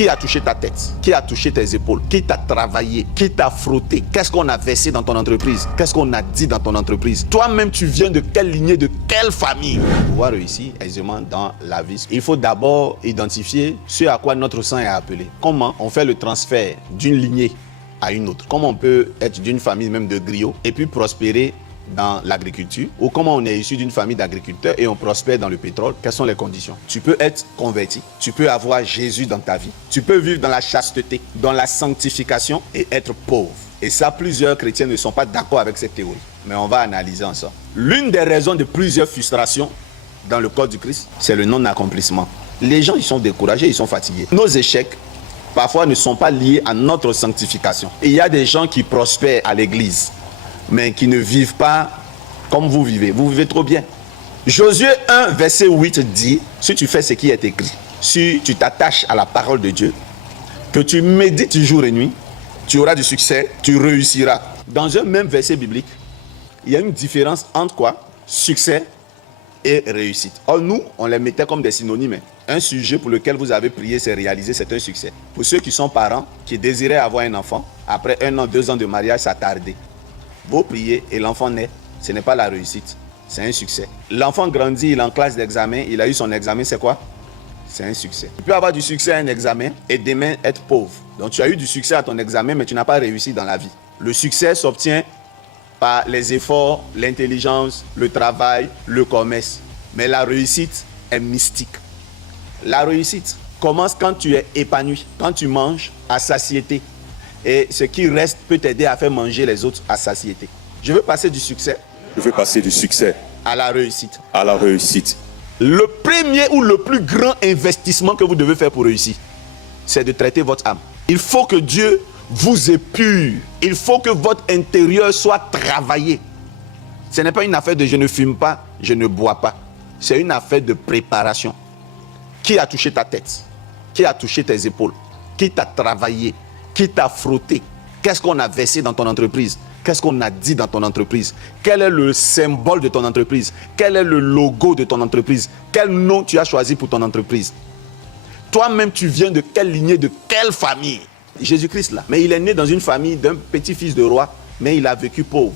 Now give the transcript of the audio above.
Qui a touché ta tête? Qui a touché tes épaules? Qui t'a travaillé? Qui t'a frotté? Qu'est-ce qu'on a versé dans ton entreprise? Qu'est-ce qu'on a dit dans ton entreprise? Toi-même, tu viens de quelle lignée, de quelle famille? Pour pouvoir réussir aisément dans la vie, il faut d'abord identifier ce à quoi notre sang est appelé. Comment on fait le transfert d'une lignée à une autre? Comment on peut être d'une famille même de griots et puis prospérer dans l'agriculture, ou comment on est issu d'une famille d'agriculteurs et on prospère dans le pétrole? Quelles sont les conditions? Tu peux être converti, tu peux avoir Jésus dans ta vie, tu peux vivre dans la chasteté, dans la sanctification et être pauvre. Et ça, plusieurs chrétiens ne sont pas d'accord avec cette théorie, mais on va analyser ensemble. L'une des raisons de plusieurs frustrations dans le corps du Christ, c'est le non-accomplissement. Les gens, ils sont découragés, ils sont fatigués. Nos échecs parfois ne sont pas liés à notre sanctification. Et il y a des gens qui prospèrent à l'église, mais qui ne vivent pas comme vous vivez. Vous vivez trop bien. Josué 1, verset 8 dit, si tu fais ce qui est écrit, si tu t'attaches à la parole de Dieu, que tu médites jour et nuit, tu auras du succès, tu réussiras. Dans un même verset biblique, il y a une différence entre quoi? Succès et réussite. Or, nous, on les mettait comme des synonymes. Un sujet pour lequel vous avez prié, c'est réalisé, c'est un succès. Pour ceux qui sont parents, qui désiraient avoir un enfant, après 1 an, 2 ans de mariage, ça tardait. Vous priez et l'enfant naît, ce n'est pas la réussite, c'est un succès. L'enfant grandit, il est en classe d'examen, il a eu son examen, c'est quoi? C'est un succès. Tu peux avoir du succès à un examen et demain être pauvre. Donc tu as eu du succès à ton examen, mais tu n'as pas réussi dans la vie. Le succès s'obtient par les efforts, l'intelligence, le travail, le commerce. Mais la réussite est mystique. La réussite commence quand tu es épanoui, quand tu manges à satiété. Et ce qui reste peut t'aider à faire manger les autres à satiété. Je veux passer du succès. Je veux passer du succès à la réussite. à la réussite. Le premier ou le plus grand investissement que vous devez faire pour réussir, c'est de traiter votre âme. Il faut que Dieu vous épure. Il faut que votre intérieur soit travaillé. Ce n'est pas une affaire de je ne fume pas, je ne bois pas. C'est une affaire de préparation. Qui a touché ta tête? Qui a touché tes épaules? Qui t'a travaillé? Qui t'a frotté? Qu'est-ce qu'on a versé dans ton entreprise? Qu'est-ce qu'on a dit dans ton entreprise? Quel est le symbole de ton entreprise? Quel est le logo de ton entreprise? Quel nom tu as choisi pour ton entreprise? Toi-même, tu viens de quelle lignée, de quelle famille? Jésus-Christ là. Mais il est né dans une famille d'un petit-fils de roi, mais il a vécu pauvre.